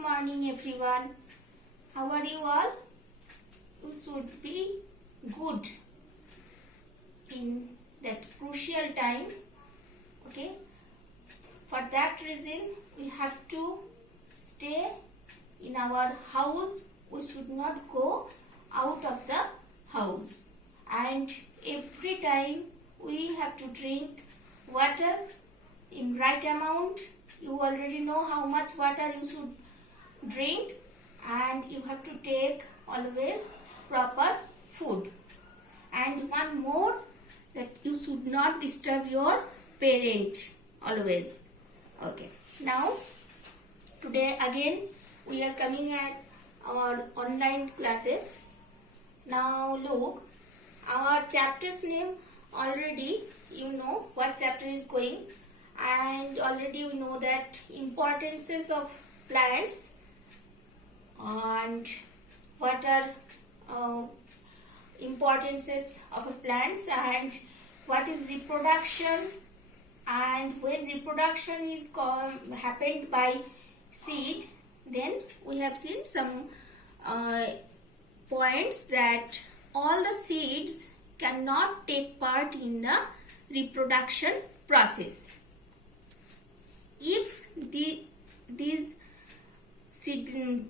morning everyone. How are you all? You should be good in that crucial time. Okay. For that reason we have to stay in our house. We should not go out of the house. And every time we have to drink water in right amount. You already know how much water you should drink, and you have to take always proper food. And one more, that you should not disturb your parent always. Okay. Now today again we are coming at our online classes. Now look, our chapter's name already you know what chapter is going, and already you know that importances of plants and what are importances of plants and what is reproduction, and when reproduction is happened by seed, then we have seen some points that all the seeds cannot take part in the reproduction process. If these seed,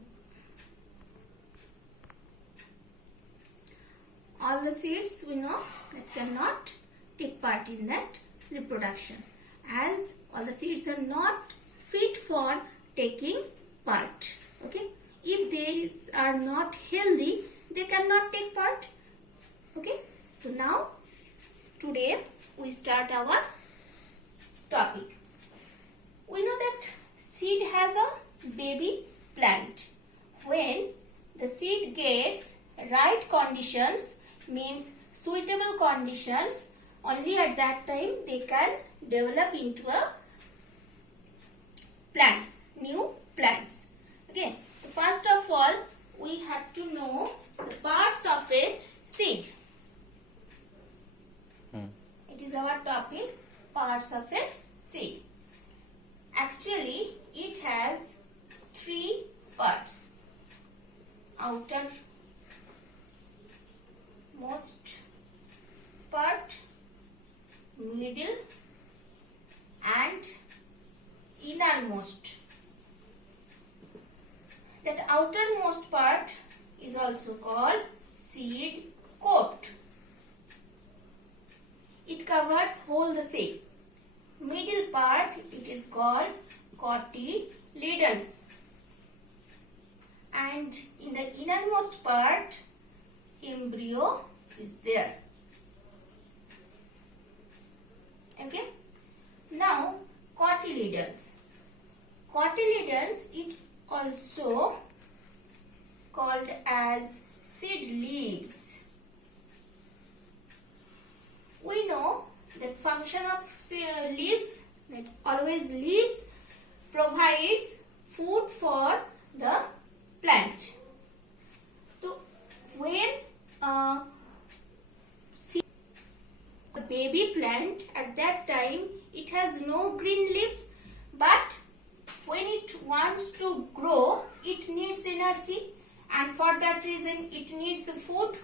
all the seeds we know that cannot take part in that reproduction, as all the seeds are not fit for taking part. Okay, if these are not healthy, they cannot take part. Okay, so now today we start our topic. We know that seed has a baby plant. When the seed gets right conditions, means suitable conditions, only at that time they can develop into a plants, new plants. Okay, so first of all we have to know the parts of a seed. It is our topic, parts of a seed. Actually it has three parts: outer most part, middle and innermost. That outermost part is also called seed coat. It covers whole the seed. Middle part, it is called cotyledons, and in the innermost part embryo is there. Okay, now cotyledons. Cotyledons, it also called as seed leaves. We know that function of leaves, that always leaves provides food for the plant. So when the baby plant, at that time it has no green leaves, but when it wants to grow it needs energy, and for that reason it needs food,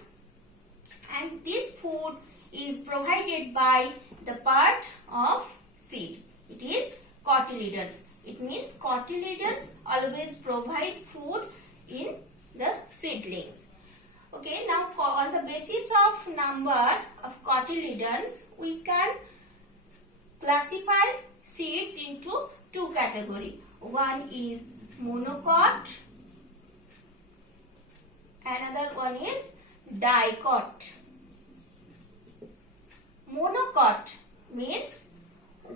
and this food is provided by the part of seed. It is cotyledons. It means cotyledons always provide food in the seedlings. Okay, now on the basis of number of cotyledons we can classify seeds into two categories. One is monocot, another one is dicot. Monocot means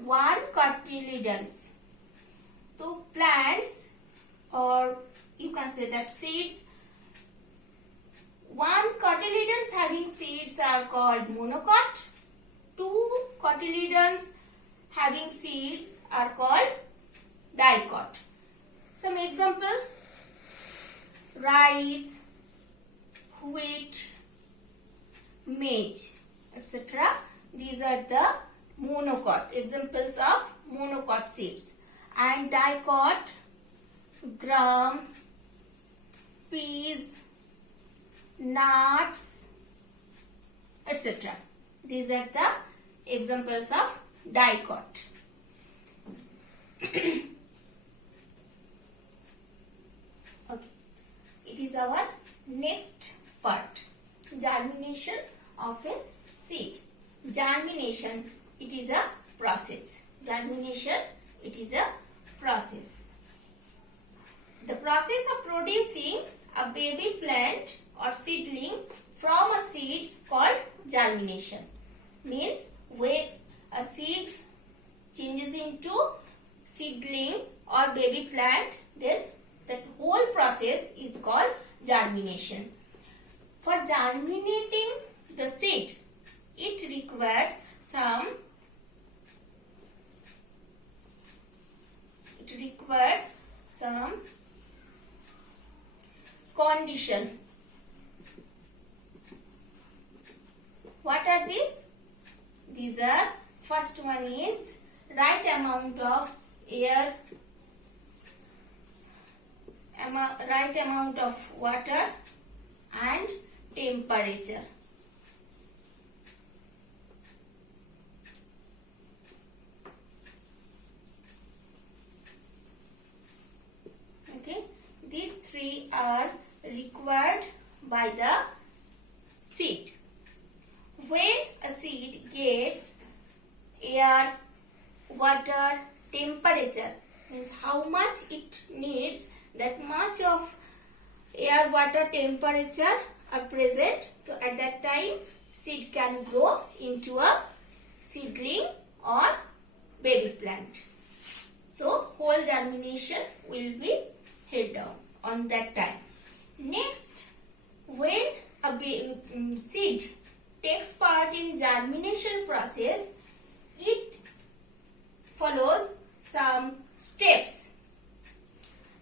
one cotyledons. So plants, or you can say that seeds, one cotyledons having seeds are called monocot. Two cotyledons having seeds are called dicot. Some example: rice, wheat, maize, etc. These are the monocot, examples of monocot seeds. And dicot, gram, peas, nuts, etc. These are the examples of dicot. Okay. It is our next part. Germination of a seed. Germination, it is a process. Germination, it is a process. The process of producing a baby plant or seedling from a seed called germination. Means when a seed changes into seedling or baby plant, then that whole process is called germination. For germinating the seed, it requires some condition. What are these? These are, first one is right amount of air, right amount of water and temperature. Okay, these three are required by the seed. When a seed gets air, water, temperature, means how much it needs, that much of air, water, temperature are present. So at that time, seed can grow into a seedling or baby plant. So whole germination will be held down on that time. Next, when a seed takes part in germination process, it follows some steps.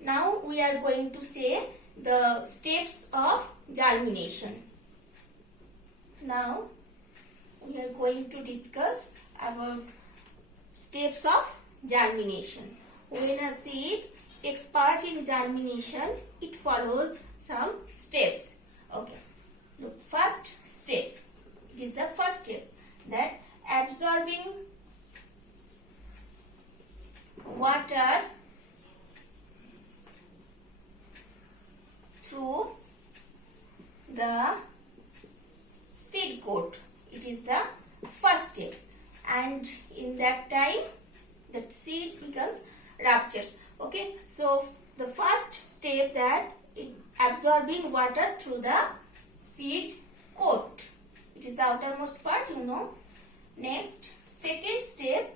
Now we are going to say the steps of germination. Now we are going to discuss about steps of germination. When a seed takes part in germination, it follows some steps. Okay, look, first step. It is the first step, that absorbing water through the seed coat. It is the first step, and in that time that seed becomes ruptures. Okay, so the first step, that absorbing water through the seed coat. It is the outermost part, you know. Next, second step,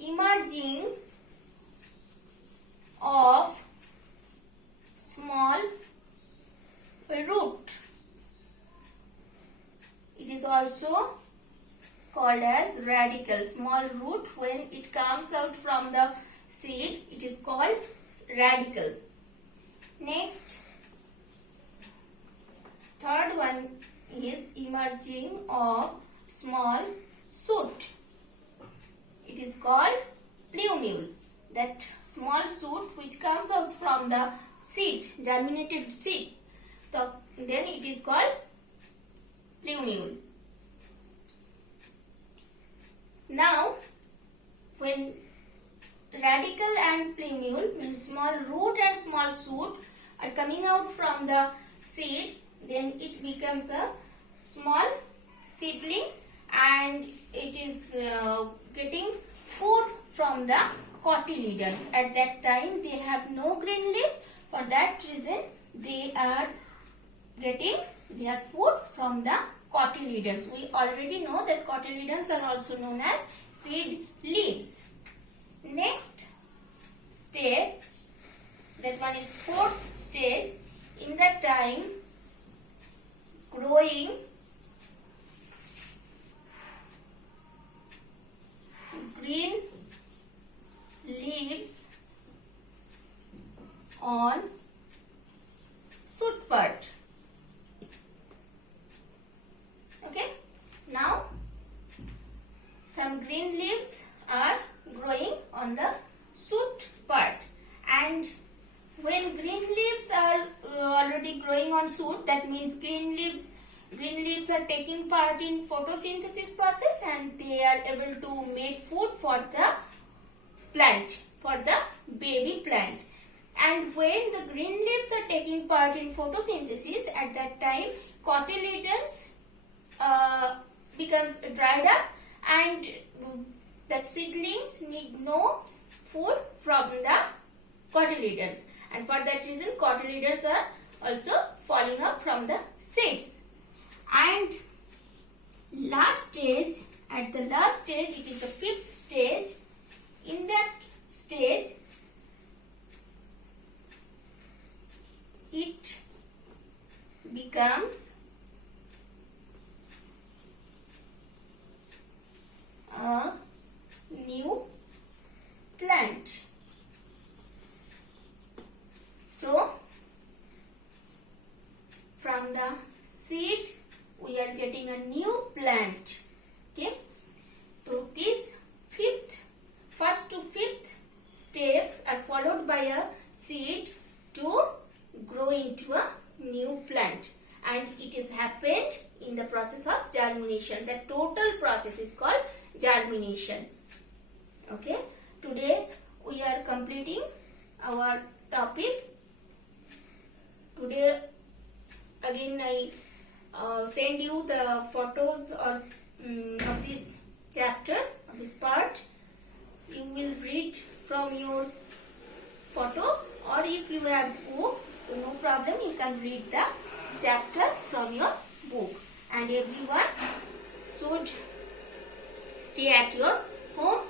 emerging of small root. It is also called as radicle. Small root, when it comes out from the seed, it is called radicle. Next, third one is emerging of small shoot. It is called plumule. That small shoot which comes out from the seed, germinated seed, so then it is called plumule. Now, when radicle and plumule, means small root and small shoot, are coming out from the seed, then it becomes a small seedling, and it is getting food from the cotyledons. At that time, they have no green leaves. For that reason, they are getting their food from the cotyledons. We already know that cotyledons are also known as seed leaves. Next stage, that one is fourth stage. In that time, growing green leaves on shoot part. Okay, now some green leaves are growing on the shoot part, on shoot, that means green leaves are taking part in photosynthesis process and they are able to make food for the plant, for the baby plant. And when the green leaves are taking part in photosynthesis, at that time cotyledons becomes dried up and that seedlings need no food from the cotyledons, and for that reason cotyledons are also falling up from the seeds. And last stage, at the last stage, it is the fifth stage. In that stage, it becomes a new plant. So, from the seed, we are getting a new plant. Okay. So, these first to fifth steps are followed by a seed to grow into a new plant, and it is happened in the process of germination. The total process is called germination. Okay. Today we are completing our topic. Today again I send you the photos or of this chapter, of this part. You will read from your photo, or if you have books, no problem, you can read the chapter from your book. And everyone should stay at your home